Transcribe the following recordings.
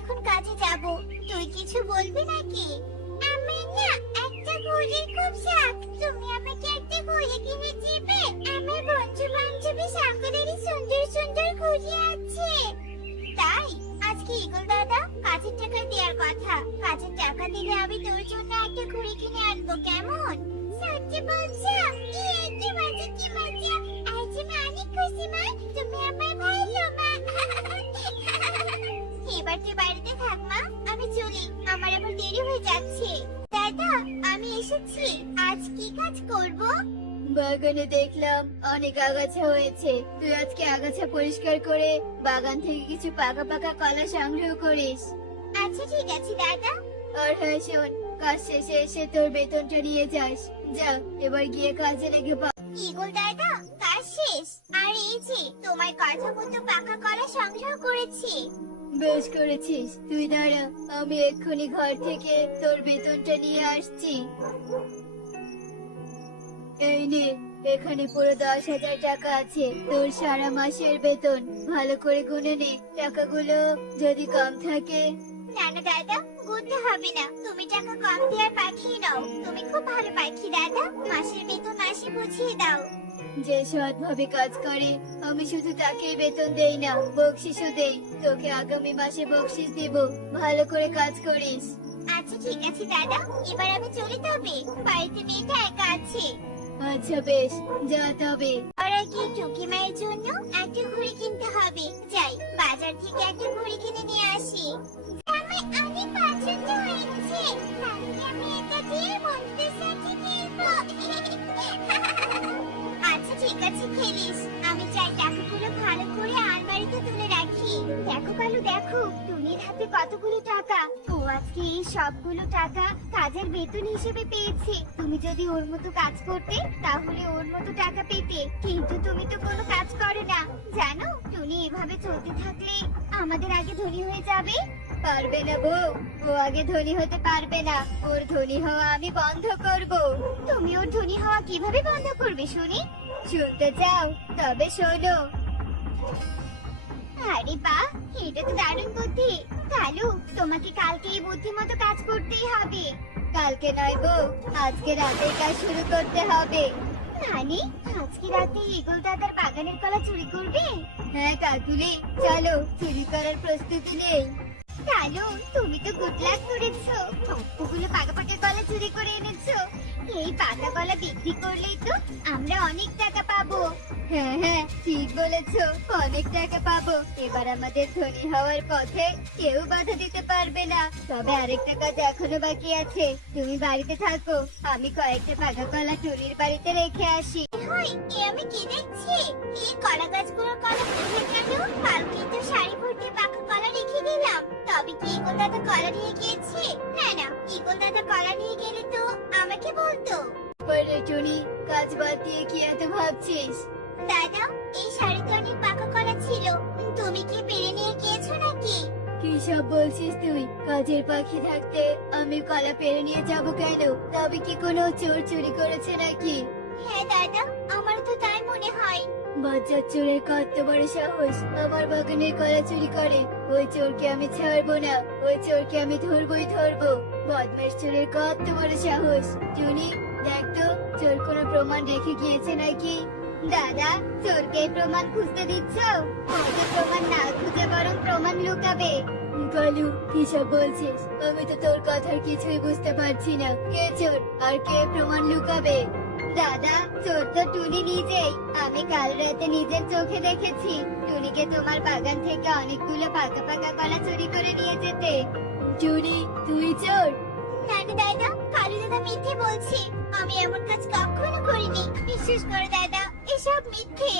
এখন কাজে যাব। তুই কিছু বলবি নাকি? আমি না একটা ঘড়ির খুব শখ। তুমি আমাকে একটা ঘড়ি কিনে দিবে? আমার বন্ধু বান্ধবী সকলেরই সুন্দর সুন্দর ঘড়ি আছে। তাই আজকে ইগল দাদা কাজের টাকা দেওয়ার কথা। কাজের টাকা দিলে আমি তোর জন্য একটা ঘড়ি কিনে আনবো, কেমন? সত্যি বলছো? কি মজা কি মজা! আজ আমি অনেক খুশি মা, তুমি আমার ভালো মা। এবার তুই বাড়িতে থাক মা, আমি চলি, আমার আবার দেরি হয়ে যাচ্ছে। দাদা আমি এসেছি, আজ কি কাজ করব? বাগানে দেখলাম অনেক আগাছা হয়েছে। তুই আজকে আগাছা পরিষ্কার করে বাগান থেকে কিছু পাকা পাকা কলা সংগ্রহ করিস। আচ্ছা ঠিক আছে দাদা। আর হ্যাঁ শোন, কাজ শেষে এসে তোর বেতনটা নিয়ে যাস। যা এবার গিয়ে কাজে লেগে পড়। ইগল দাদা কাজ শেষ, আর এই যে তোমার কথা মতো পাকা কলা সংগ্রহ করেছি। বেশ করেছিস, তুই দাঁড়া, আমি এক্ষুনি ঘর থেকে তোর বেতনটা নিয়ে আসছি। এই নে, এখানে পুরো 10,000 টাকা আছে, তোর সারা মাসের বেতন। ভালো করে গুনে নে টাকাগুলো, যদি কম থাকে। না না দাদা, গুনতে হবে না, তুমি টাকা কম দিয়ে পাঠিয়ে দাও। তুমি খুব ভালো পাখি দাদা, মাসের বেতন মাসে বুঝিয়ে দাও। যে সৎভাবে কাজ করে আমি শুধু তাকেই বেতন দেই না, বকশিসও দেই। তোকে আগামী মাসে বকশিস দেব, ভালো করে কাজ করিস। আচ্ছা ঠিক আছে দাদা, এবার আমি চলি তবে, বাড়িতে মেয়েটা একা আছে। আচ্ছা বেশ, যা তবে। আর কি টুকি মায়ের জন্য একটা ঘড়ি কিনতে হবে, যাই বাজার থেকে একটা ঘড়ি কিনে নিয়ে আসি। আমার অনেক পছন্দ হয়েছে, তাহলে আমি এটা দিয়ে বন্ধুদের সাথে খেলবো। আচ্ছা ঠিক আছে খেলিস, আমি চাই টাকাগুলো ভালো করে আলমারিতে তুলে রাখি। দেখো কালু দেখো, টুনির হাতে কতগুলো টাকা। ও আজকে এই সবগুলো টাকা কাজের বেতন হিসেবে পেয়েছে। তুমি যদি ওর মতো কাজ করতে তাহলে ওর মতো টাকা পেতে, কিন্তু তুমি তো কোনো কাজ করো না। জানো টুনি এভাবে চলতে থাকলে আমাদের আগে ধনী হয়ে যাবে। পারবে না বউ, ও আগে ধনী হতে পারবে না। ওর ধনী হওয়া আমি বন্ধ করব। তুমি ওর ধনী হওয়া কিভাবে বন্ধ করবে শুনি? শুনতে চাও? তবে শোনো। আরে বাহ, এটা তো দারুণ বুদ্ধি। কালু তোমাকে কালকে এই বুদ্ধি মতো কাজ করতেই হবে। কালকে নয় বউ, আজকে রাতেই কাজ শুরু করতে হবে। মানে আজকে রাতে ইগল দাদার বাগানের কলা চুরি করবে? হ্যাঁ কাকুলি, চলো চুরি করার প্রস্তুতি নেই। কালু তুমি তো গুড লাক করেছো, কতগুলো পাকা পাকা কলা চুরি করে এনেছো। এই পাকা কলা বিক্রি করলেই তো আমরা অনেক টাকা পাবো। হ্যাঁ হ্যাঁ ঠিক বলেছো, অনেক টাকা পাবো। এবার আমাদের ধনী হওয়ার পথে কেউ বাধা দিতে পারবে না। তবে আরেকটা কাজ এখনো বাকি আছে, তুমি বাড়িতে থাকো, আমি কয়েকটা পাকা কলা টুনির বাড়িতে রেখে আসি। হয় এ আমি কি দেখছি? এই কলা গাছগুলোর কলা ফুটে কেন? কালকে তো শাড়ি ভর্তি পাকা কলা রেখে দিলাম, তবে কি ইগল দাদা কলা নিয়ে গিয়েছে? না না, ইগল দাদা কলা নিয়ে গেলে তো আমাকে বলতো। পরে টুনি, কাজ বাদ দিয়ে কি এত ভাবছিস? দাদা এই শাড়িতে অনেক পাকা কলা ছিল, তুমি কি পেরে নিয়ে গিয়েছো নাকি? কি সব বলছিস তুই? কাজের পাখি থাকতে আমি কলা পেরে নিয়ে যাব কেন? তবে কি কোনো চোর চুরি করেছে নাকি? হ্যাঁ দাদা, আমার তো তাই মনে হয়। বাচ্চার চোরের কত বড় সাহস আমার বাগানের কলা চুরি করে। ওই চোরকে আমি ছাড়বো না, ওই চোরকে আমি ধরবই ধরবো। বদমাশ চোরের কত বড় সাহস। টুনি দেখ তো, চোর কোনো প্রমাণ রেখে গিয়েছে নাকি? দাদা চোরকে প্রমাণ খুঁজতে দিচ্ছ? হয়তো প্রমাণ না খুঁজে বরং প্রমাণ লুকাবে। কালু, কি সব বলছিস? আমি তো তোর কথার কিছুই বুঝতে পারছি না। কে চোর আর কে প্রমাণ লুকাবে? দাদা চোর তো টুনি নিজেই। আমি কাল রাতে নিজের চোখে দেখেছি টুনিকে তোমার বাগান থেকে অনেকগুলো পাকা পাকা কলা চুরি করে নিয়ে যেতে। টুনি, তুই চোর? না না দাদা, কালু দাদা মিথ্যে বলছে, আমি এমন কাজ কখনো করিনি। বিশ্বাস করো দাদা, এসব মিথ্যে।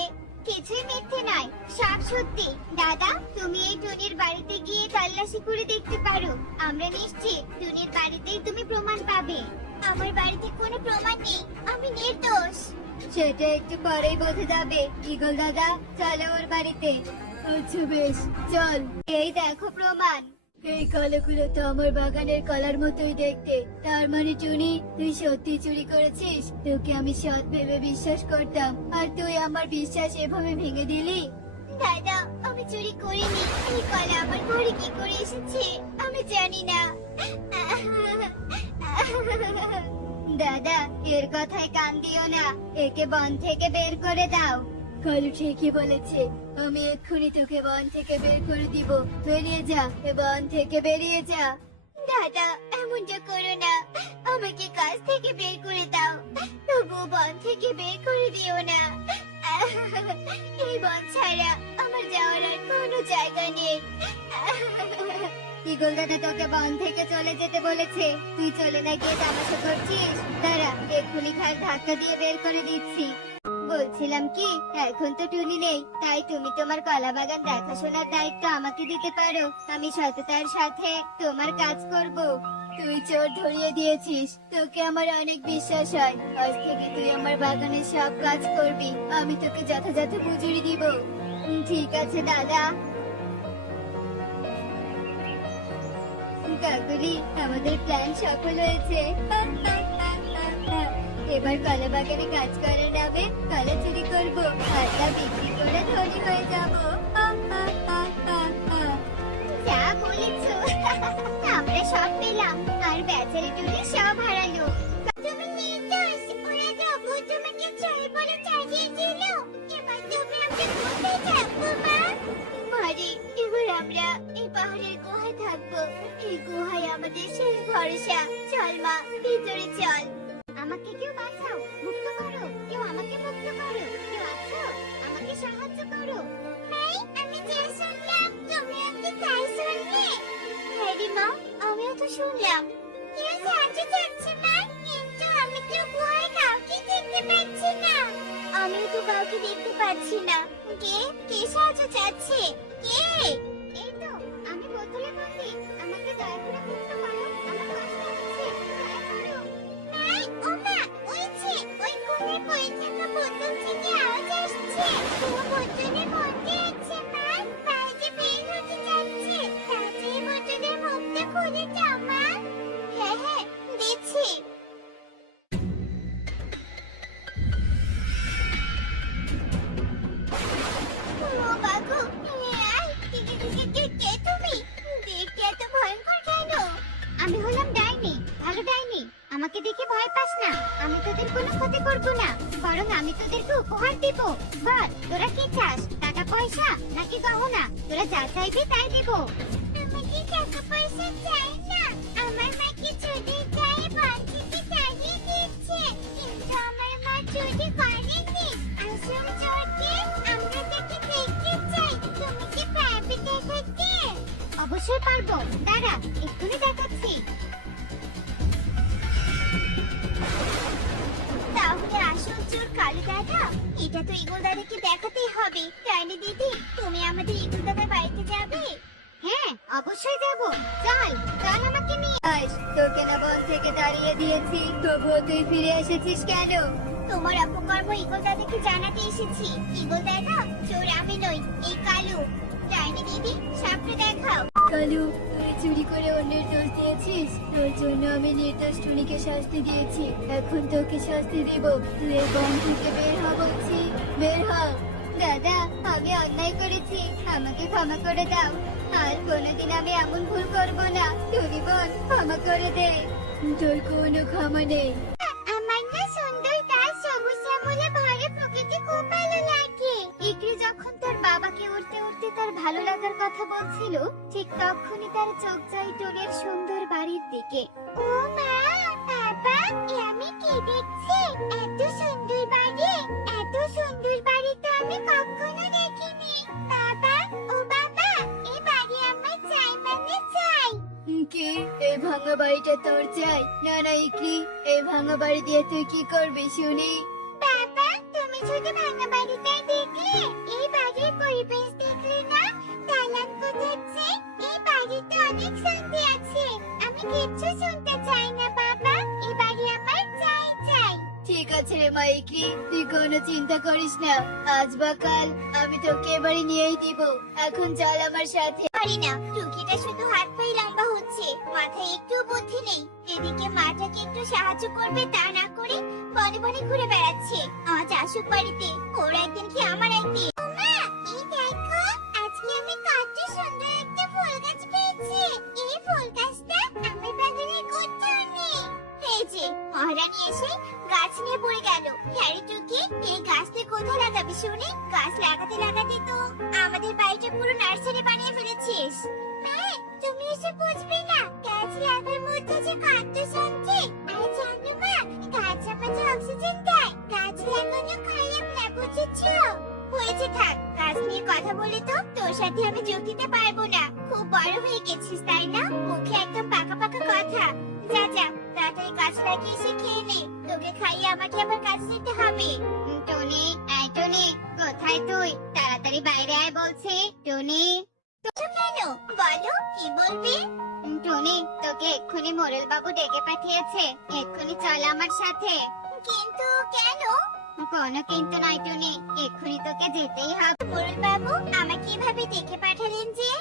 কিছুই মিথ্যে নয়, সব সত্যি। দাদা তুমি এই টুনির বাড়িতে গিয়ে তল্লাশি করে দেখতে পারো, আমরা নিশ্চিত টুনির বাড়িতেই তুমি প্রমাণ পাবে। আমার বাড়িতে কোনো প্রমাণ নেই, আমি নির্দোষ। সেটা একটু পরেই বোঝা যাবে। ইগল দাদা, চলো ওর বাড়িতে। আচ্ছা বেশ, চল। এই দেখো প্রমাণ। এই কলাগুলো তো আমার বাগানের কলার মতোই দেখতে। তার মানে টুনি, তুই সত্যি চুরি করেছিস? তোকে আমি সৎ ভেবে বিশ্বাস করতাম, আর তুই আমার বিশ্বাস এভাবে ভেঙে দিলি? দাদা, আমি চুরি করিনি। এই কলা আমার ঘরে কি করে এসেছে আমি জানি না। দাদা, এর কথায় কান দিও না, একে বন থেকে বের করে দাও। কালু ঠিকই বলেছে, আমি এক্ষুনি তোকে বন থেকে বের করে দিব। বেরিয়ে যা, এ বন থেকে বেরিয়ে যা। দাদা, এমনটা করো না, আমাকে কাজ থেকে বের করে দাও, তবু বন থেকে বের করে দিও না। এই বন ছাড়া আমার যাওয়ার আর কোনো জায়গা নেই। ইগল দাদা তোকে বন থেকে চলে যেতে বলেছে, তুই চলে না গিয়ে তামাশা করছিস? দাঁড়া, এক্ষুনি খাল ধাক্কা দিয়ে বের করে দিচ্ছি। বলছিলাম কি, এখন তো টুনি নেই, তাই তুমি তোমার কলা বাগান দেখাশোনার দায়িত্ব আমাকে দিতে পারো। আমি সততার সাথে তোমার কাজ করব। তুই চোর ধরিয়ে দিয়েছিস, তোকে আমার অনেক বিশ্বাস হয়। আজ থেকে তুই আমার বাগানের সব কাজ করবি, আমি তোকে যথাযথ মজুরি দিব। ঠিক আছে দাদা। কাকুলি, আমাদের প্ল্যান সফল হয়েছে। এবার কলা বাগানে কাজ করার নামে কলা চুরি করবো, আর তা বিক্রি করে ধনী হয়ে যাবো। যা বলেছো, আমরা সব পেলাম, আর বেচারি টুনি সব হারালো। তুমি নির্দোষ, ওরা তো অভূত তোমাকে চোর বলে চালিয়ে দিল। এবার তুমি আমরা কোথায় যাবো মা? মারি, এবার আমরা এই পাহাড়ের গুহায় থাকবো। এই গুহায় আমাদের শেষ ভরসা। চল মা, ভিতরে চল। আমাকে কেউ বাঁচাও, মুক্ত করো, কেউ আমাকে মুক্ত করো, কেউ আছো, আমাকে সাহায্য করো। মাই, আমি যা শুনলাম তুমি আমাকে তাই শুনলে? হ্যাঁ রে মা, আমিও তো শুনলাম। কেউ সাহায্য চাচ্ছে মা, কিন্তু আমি তো ভয় কাউকে দেখতে পাচ্ছি না। আমিও তো কাউকে দেখতে পাচ্ছি না। কে সাহায্য চাচ্ছে? কে? এই তো, আমি বোতলে বন্দি, আমাকে দয়া করে মুক্ত করো, আমার কষ্ট হচ্ছে, দয়া করো। মাই, ও মা, ওই যে ওই কোণে পড়ে থাকা বোতল থেকে আওয়াজ আসছে। ও বোতলে ভর্তি আছে মা, বাইরে বের হতে যাচ্ছে। তাড়াতাড়ি বোতলের মুখটা খুলে দাও মা। হ্যাঁ হ্যাঁ, দিচ্ছি। ও বাগু, কে তুমি? দেখতে এত ভয়ঙ্কর কেন? আমি হলাম ডাইনি, ভালো ডাইনি। আমাকে দেখে ভয় পাস না, আমি তোদের কোনো ক্ষতি করব না, বরং আমি তোদেরকে উপহার দিব। বল, তোরা কি চাস, টাকা পয়সা নাকি গহনা? তোরা যা চাইবি তাই দিব। আমাকে টাকা পয়সা চাই না। আমার মাকে চুরির গায়ে বাঁধিতে চালিয়ে দিচ্ছে, কিন্তু আমার মা চুরি করেনি। আসল চোরকে আমরা তাকে দেখতে চাই। তুমি কি পারবে দেখাতে? অবশ্যই পারবো, দাঁড়া, এক্ষুনি দেখাচ্ছি। তাহলে আসল চোর কালু দাদা? এটা তো ইগল দাদাকে দেখাতেই হবে। ডাইনি দিদি, তুমি আমাদের ইগল দাদার বাড়িতে যাবে? হ্যাঁ, অবশ্যই যাব। চল, চল আমাকে নিয়ে আস। তোকে না বন থেকে দাঁড়িয়ে দিয়েছি, তবুও তুই ফিরে এসেছিস কেন? তোমার অপকর্ম ইগল দাদাকে জানাতে এসেছি। ইগল দাদা, চোর আমি নই, এই কালু। ডাইনি দিদি, সাপটা দেখাও। কালু, তুই চুরি করে অন্যের দোষ দিয়েছিস, তোর জন্য আমি নির্দোষ টুনিকে শাস্তি দিয়েছি। এখন তোকে শাস্তি দিব। তুই এই বন থেকে বের হ বলছি, বের হ। দাদা, আমি অন্যায় করেছি, আমাকে ক্ষমা করে দাও। আর কোনোদিন আমি এমন ভুল করব না। টুনি বোন, ক্ষমা করে দে। তোর কোনো ক্ষমা নেই। আমার না সুন্দর গাছ সবুজ শ্যামলে ভরা প্রকৃতি খুব ভালো লাগে। ইকরি যখন তার বাবাকে উঠতে উঠতে তার ভালো লাগার কথা বলছিল, ঠিক তখনই তার চোখ যায় টুনির সুন্দর বাড়ির দিকে। ও মা, বাবা, এ আমি কি দেখছি? এত সুন্দর বাড়ি, এত সুন্দর বাড়ি তো আমি কখনো দেখিনি। বাবা, ও বাবা, এই বাড়ি আমার চাই মানে চাই। কি, এই ভাঙা বাড়িটা তোর চাই? না না ইকরি, এই ভাঙা বাড়ি দিয়ে তুই কি করবি শুনি? বাবা, তুমি শুধু ভাঙা বাড়িটাই দেখলে, এই বাড়ির পরিবেশ দেখলে না? দালান কোথাচ্ছে? এই বাড়িতে অনেক শান্তি আছে। আমি কিচ্ছু শুনতে চাই না বাবা, এই বাড়ি আমার চাই চাই। ঠিক আছে রে মা ইকরি, তুই কোনো চিন্তা করিস না। আজ বা কাল আমি তোকে এবারে নিয়েই দিব। এখন চল আমার সাথে। পারি না, টুকিটা শুধু হাত পায়ে লম্বা হচ্ছে, মাথায় একটু বুদ্ধি নেই। এদিকে মাটাকে একটু সাহায্য করবে তা না করে বনে বনে ঘুরে বেড়াচ্ছে। আজ আসুক বাড়িতে, ওর একদিন কি আমার একদিন। মা, এই দেখো, মহারানী এসে গাছ নিয়ে পড়ে গেল। হ্যাঁ রে টুকি, এই গাছ তুই কোথায় লাগাবি শুনি? গাছ লাগাতে লাগাতে তো আমাদের বাড়িটা পুরো নার্সারি বানিয়ে ফেলেছিস। তুমি এসে বুঝবে না, গাছ লাগার মধ্যে যে খাদ্য সঞ্চয়। আর জানো মা, গাছ আমাদের অক্সিজেন দেয়। গাছ লাগানো খাইয়ে না, বুঝেছো? হয়েছে থাক, গাছ নিয়ে কথা বলে তো তোর সাথে আমি যোগ দিতে পারবো না। খুব বড় হয়ে গেছিস তাই না? মুখে একদম পাকা পাকা কথা। যা যা, তাড়াতাড়ি গাছ লাগিয়ে এসে খেয়ে নে। তোকে খাইয়ে আমাকে আবার কাজে যেতে হবে। টনি, এই টনি, কোথায় তুই? তাড়াতাড়ি বাইরে আয় বলছি। টনি, কেন বলো, কি বলবি? টনি, তোকে এক্ষুনি মোরেল বাবু ডেকে পাঠিয়েছে। এক্ষুনি চল আমার সাথে। কিন্তু কেন? কোনো কিন্তু নয় টনি, এক্ষুনি তোকে যেতেই হবে। মোরেল বাবু আমাকে এভাবে ডেকে পাঠালেন যে?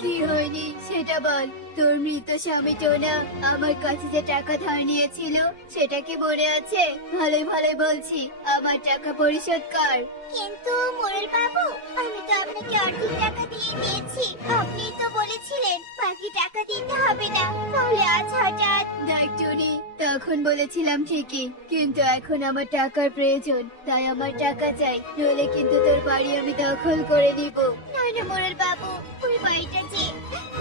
কি হয়নি সেটা বল। তোর মৃত স্বামী টোনা আমার কাছে যে টাকা ধার নিয়েছিল সেটা কি মনে আছে? ভালোই ভালোই বলছি, আমার টাকা পরিশোধ কর। কিন্তু মোরেল বাবু, আমি তো আপনাকে অর্ধেক টাকা দিয়ে দিয়েছি। আপনি তো বলেছিলেন বাকি টাকা দিতে হবে না। তাহলে আজ হঠাৎ? দেখ টুনি, তখন বলেছিলাম ঠিকই, কিন্তু এখন আমার টাকার প্রয়োজন, তাই আমার টাকা চাই, নইলে কিন্তু তোর বাড়ি আমি দখল করে নিব। না না মোরেল বাবু, ওই বাড়িটা যে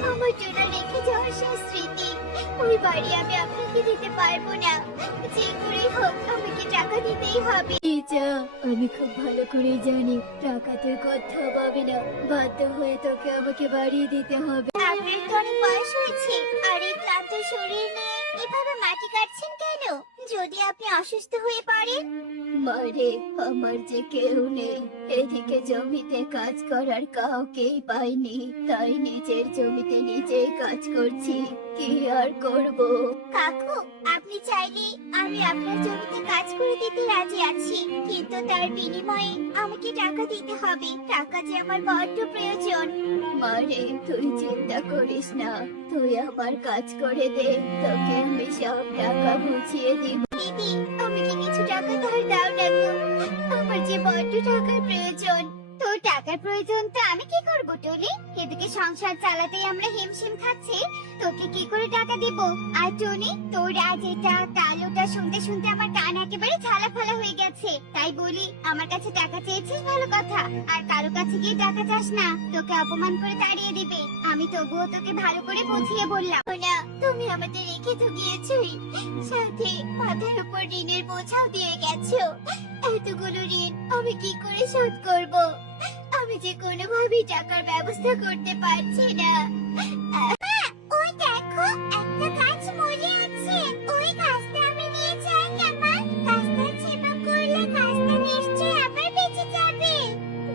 আমার টোনা রেখে যাওয়ার শেষ স্মৃতি, ওই বাড়ি আমি আপনাকে দিতে পারবো না। যে করেই হোক আমাকে টাকা দিতেই হবে। যা, আমি খুব ভালো করে জানি টাকা তুই কোথাও পাবি না, বাধ্য হয়ে তোকে আমাকে বাড়িয়ে দিতে হবে। আপনার তো অনেক বয়স হয়েছে, আর এই ক্লান্ত শরীর নিয়ে এভাবে মাটি কাটছেন কেন? যদি আপনি অসুস্থ হয়ে পড়েন? মারে, আমার যে কেউ নেই, এদিকে জমিতে কাজ করার কাউকেই পাইনি, তাই নিজের জমিতে নিজেই কাজ করছি। কি আর করব? কাকু, আপনি চাইলে আমি আপনার জমিতে কাজ করে দিতে রাজি আছি, কিন্তু তার বিনিময়ে আমাকে টাকা দিতে হবে। টাকা যে আমার বড্ড প্রয়োজন। মারে, তুই চিন্তা করিস না, তুই আমার কাজ করে দে, তোকে আমি সব টাকা বুঝিয়ে দিব। দিদি, আমাকে কিছু টাকা ধার দাও না গো, আমার যে বড্ড টাকার প্রয়োজন। তোর টাকার প্রয়োজন তো আমি কি করব টনি? এদিকে সংসার চালাতেই আমরা হিমশিম খাচ্ছি, তোকে কি করে টাকা দিব? আর টনি, তোর আজ এটা কাল ওটা শুনতে শুনতে আমার কান একেবারে ঝালাফালা হয়ে গেছে। তাই বলি, আমার কাছে টাকা চেয়েছিস ভালো কথা, আর কারো কাছে গিয়ে টাকা চাস না, তোকে অপমান করে তাড়িয়ে দিবে। আমি তবুও তোকে ভালো করে বুঝিয়ে বললাম না, তুমি আমাদের রেখে তো গিয়েছই, সাথে মাথার উপর ঋণের বোঝাও দিয়ে গেছো। এতগুলো ঋণ আমি কি করে শোধ করব? আমি যে কোনোভাবেই টাকার ব্যবস্থা করতে পারছি না। ওই দেখো, একটা গাছ মরে আছে। ওই গাছটা আমি নিয়ে যাই না মা। গাছটা সেবা করলে গাছটা নিশ্চয়ই আবার বেঁচে যাবে।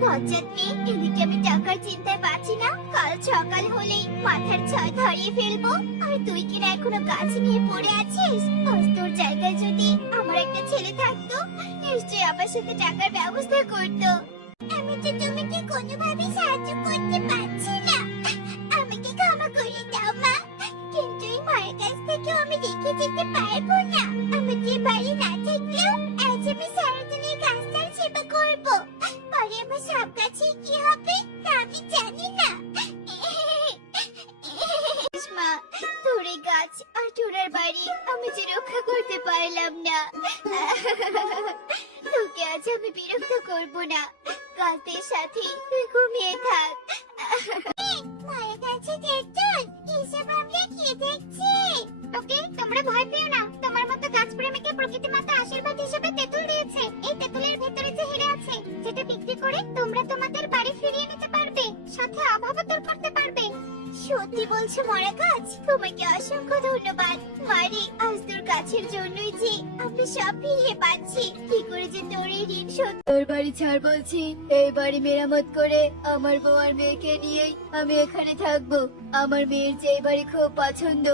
বজ্জাত মেয়ে, এদিকে আমি টাকার চিন্তায় পাচ্ছি না, কাল সকাল হলেই মাথার ছাই ধরিয়ে ফেলবো। আর তুই কিনা এখনো গাছ নিয়ে পড়ে আছিস। আজ তোর জায়গায় যদি আমার একটা ছেলে থাকতো, নিশ্চয়ই আমার সাথে টাকার ব্যবস্থা করতো। আমি তো তোমাকে কোনোভাবেই সাহায্য করতে পারছি না, আমাকে ক্ষমা করে দাও মা। কিন্তু এই মায়ের কাছ থেকে আমি রেখে যেতে পারবো না। আমাদের বাড়ি না থাকলেও আজ আমি সারাদিন এই গাছটার সেবা করবো। পরে আমার সব গাছে কি হবে তা আমি জানি না। মা, তোর এই গাছ আর তোরার বাড়ি আমি যে রক্ষা করতে পারলাম না। তোকে আজ আমি বিরক্ত করবো না, গাছের সাথে তুই ঘুমিয়ে থাক। মায়ের কাছে দেখুন, এসব আমরা কি দেখছি? ওকে, তোমরা ভয় পেও না, তোমার মতো গাছ প্রেমীকে প্রকৃতি মাতা আশীর্বাদ হিসেবে তেঁতুল দিয়েছে। এই তেঁতুলের ভেতরে যে হিরে আছে, যেটা বিক্রি করে তোমরা তোমাদের বাড়ি ফিরিয়ে নিতে পারবে, সাথে অভাবও দূর করতে পারবে। সত্যি বলছো মরা গাছ, তোমাকে অসংখ্য ধন্যবাদ। মারি, আজ তোর গাছের জন্যই যে আমি সব ফিরিয়ে পাচ্ছি। কি করে যে তোর এই ঋণ শোধ। তোর বাড়ি ছাড় বলছি, এই বাড়ি মেরামত করে আমার বউ আর মেয়েকে নিয়েই আমি এখানে থাকবো। আমার মেয়ের যে এই বাড়ি খুব পছন্দ।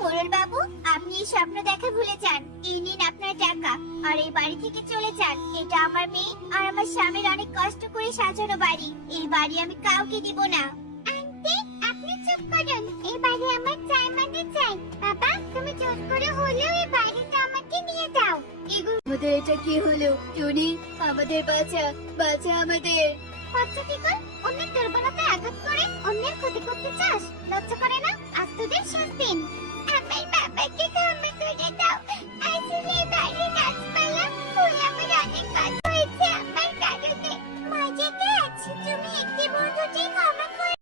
মোরল বাবু, আপনি এই স্বপ্ন দেখা ভুলে যান। এই নিন আপনার টাকা, আর এই বাড়ি থেকে চলে যান। এটা আমার মেয়ে আর আমার স্বামীর অনেক কষ্ট করে সাজানো বাড়ি। এই বাড়ি আমি কাউকে দিব না। আন্টি, আপনি চুপ করুন, এই বাড়ি আমার চাই মানে চাই। বাবা, তুমি জোর করে হলেও এই বাড়িটা আমাকে নিয়ে দাও। আমাদের এটা কি হলো? টুনি, আমাদের বাঁচা, বাঁচা আমাদের। বাচ্চা কি কর? অন্যের দুর্বলতায় আঘাত করে অন্যের ক্ষতি করতে চাস? লজ্জা করে না? আজ তোদের শেষ দিন।